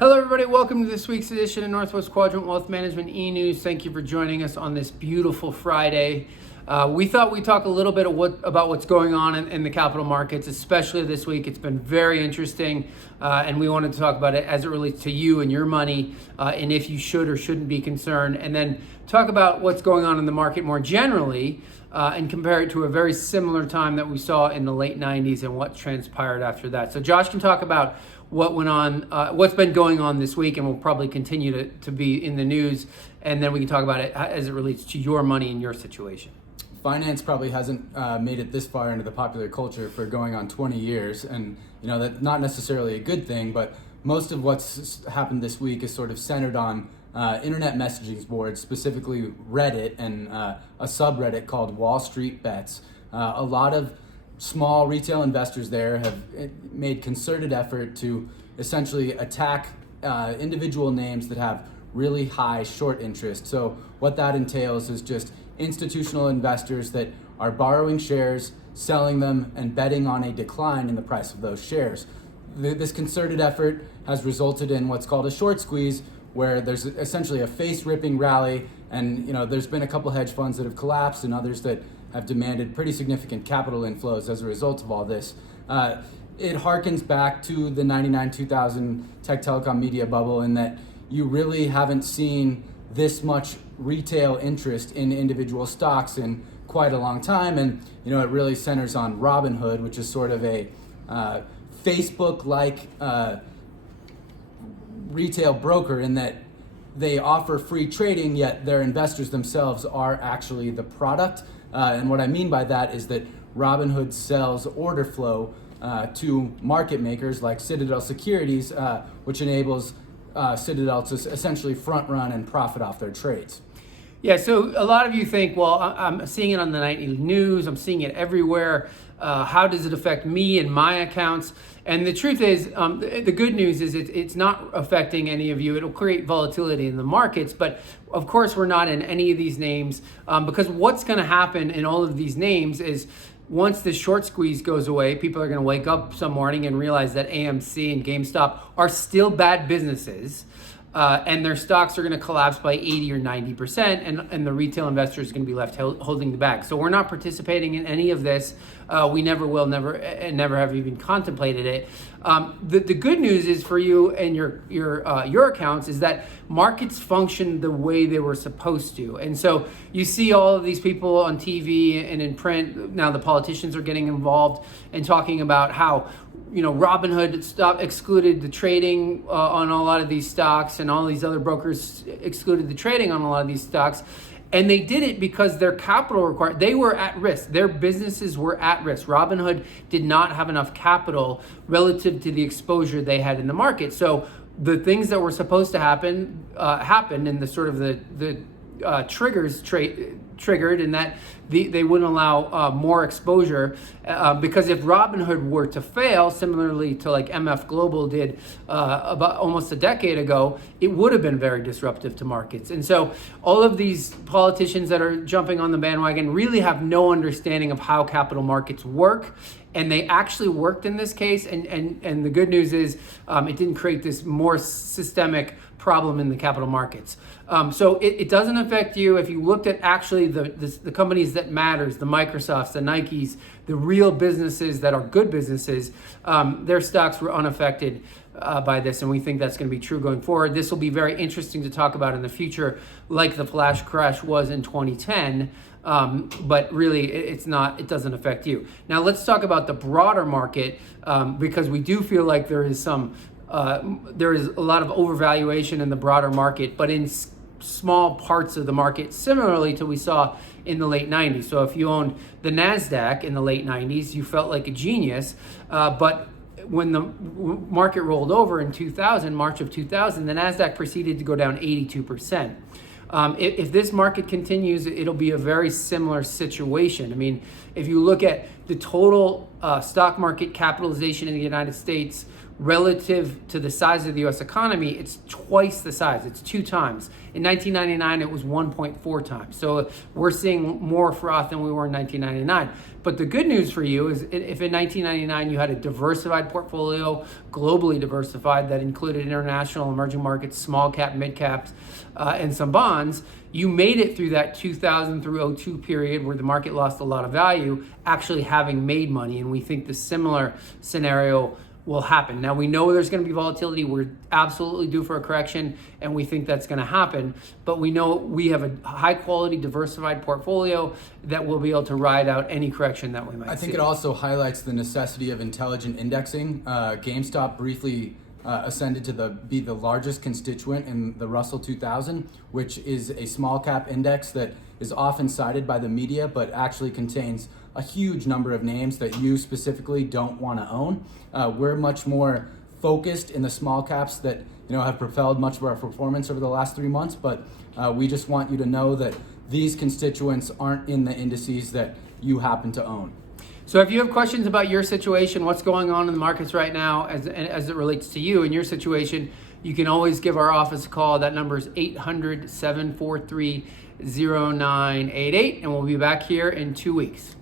Hello, everybody. Welcome to this week's edition of Northwest Quadrant Wealth Management e-News. Thank you for joining us on this beautiful Friday. We thought we'd talk a little bit about what's going on in the capital markets, especially this week. It's been very interesting, and we wanted to talk about it as it relates to you and your money, and if you should or shouldn't be concerned, and then talk about what's going on in the market more generally, and compare it to a very similar time that we saw in the late 90s and what transpired after that. So Josh can talk about what went on, what's been going on this week, and will probably continue to be in the news, and then we can talk about it as it relates to your money and your situation. Finance probably hasn't made it this far into the popular culture for going on 20 years, and that's not necessarily a good thing, but most of what's happened this week is sort of centered on internet messaging boards, specifically Reddit and a subreddit called Wall Street Bets. A lot of small retail investors there have made concerted effort to essentially attack individual names that have really high short interest. So what that entails is just institutional investors that are borrowing shares, selling them, and betting on a decline in the price of those shares. This concerted effort has resulted in what's called a short squeeze, where there's essentially a face-ripping rally, and there's been a couple hedge funds that have collapsed and others that have demanded pretty significant capital inflows as a result of all this. It harkens back to the 99-2000 tech telecom media bubble in that you really haven't seen this much retail interest in individual stocks in quite a long time, and it really centers on Robinhood, which is sort of a Facebook-like retail broker in that they offer free trading, yet their investors themselves are actually the product. And what I mean by that is that Robinhood sells order flow to market makers like Citadel Securities, which enables Citadel to essentially front run and profit off their trades. Yeah, so a lot of you think, well, I'm seeing it on the nightly news, I'm seeing it everywhere. How does it affect me and my accounts? And the truth is, the good news is it's not affecting any of you. It'll create volatility in the markets, but of course we're not in any of these names, because what's going to happen in all of these names is once the short squeeze goes away, people are going to wake up some morning and realize that AMC and GameStop are still bad businesses. And their stocks are going to collapse by 80 or 90%, and the retail investor is going to be left holding the bag. So we're not participating in any of this. We never will, never have even contemplated it. The good news is for you and your accounts is that markets function the way they were supposed to. And so you see all of these people on TV and in print. Now the politicians are getting involved and talking about how Robinhood excluded the trading on a lot of these stocks, and all these other brokers excluded the trading on a lot of these stocks. And they did it because their capital required, they were at risk. Their businesses were at risk. Robinhood did not have enough capital relative to the exposure they had in the market. So the things that were supposed to happen happened, and the sort of the triggers triggered, and that they wouldn't allow more exposure, because if Robinhood were to fail, similarly to like MF Global did about almost a decade ago, it would have been very disruptive to markets. And so all of these politicians that are jumping on the bandwagon really have no understanding of how capital markets work. And they actually worked in this case, and the good news is it didn't create this more systemic problem in the capital markets. So it doesn't affect you. If you looked at actually the companies that matters, the Microsofts, the Nikes, the real businesses that are good businesses, their stocks were unaffected by this, and we think that's going to be true going forward. This will be very interesting to talk about in the future, like the flash crash was in 2010. But really, it doesn't affect you. Now let's talk about the broader market, because we do feel like there is a lot of overvaluation in the broader market, but in small parts of the market, similarly to we saw in the late 90s. So if you owned the NASDAQ in the late 90s, you felt like a genius, but when the market rolled over in 2000, March of 2000, the NASDAQ proceeded to go down 82%. If this market continues, it'll be a very similar situation. I mean, if you look at the total stock market capitalization in the United States relative to the size of the US economy, it's twice the size. It's 2 times. In 1999, it was 1.4 times. So we're seeing more froth than we were in 1999. But the good news for you is if in 1999 you had a diversified portfolio, globally diversified, that included international, emerging markets, small cap, mid caps, and some bonds, you made it through that 2000 through 02 period where the market lost a lot of value, actually having made money. And we think the similar scenario will happen. Now we know there's going to be volatility. We're absolutely due for a correction, and we think that's going to happen. But we know we have a high quality, diversified portfolio that will be able to ride out any correction that we might see. I think it also highlights the necessity of intelligent indexing. GameStop briefly ascended to be the largest constituent in the Russell 2000, which is a small cap index that is often cited by the media, but actually contains a huge number of names that you specifically don't want to own. We're much more focused in the small caps that have propelled much of our performance over the last 3 months, but we just want you to know that these constituents aren't in the indices that you happen to own. So if you have questions about your situation, what's going on in the markets right now as it relates to you and your situation, you can always give our office a call. That number is 800-743-0988, and we'll be back here in 2 weeks.